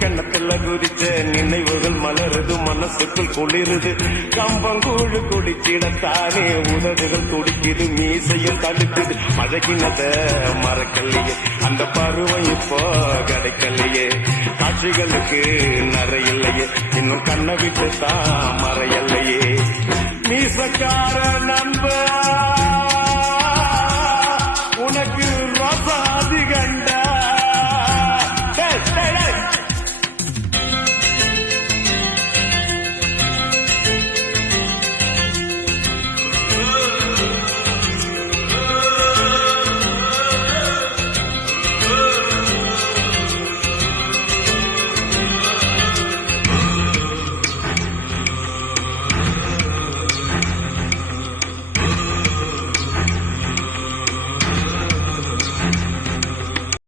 கிணத்துல குதிச்ச நினைவுகள் மலருது மனசுக்குள் குளிருது கம்பங்கூழு குடிச்சிடத்தானே உதடுகள் துடிக்குது மீசையும் தடுக்குது மழகினத மறக்கலையே அந்த பருவம் இப்போ கிடைக்கலையே காட்சிகளுக்கு நிறையில்லையே இன்னும் கண்ணை விட்டு தான் மறையல்லையே மீசக்கார நண்ப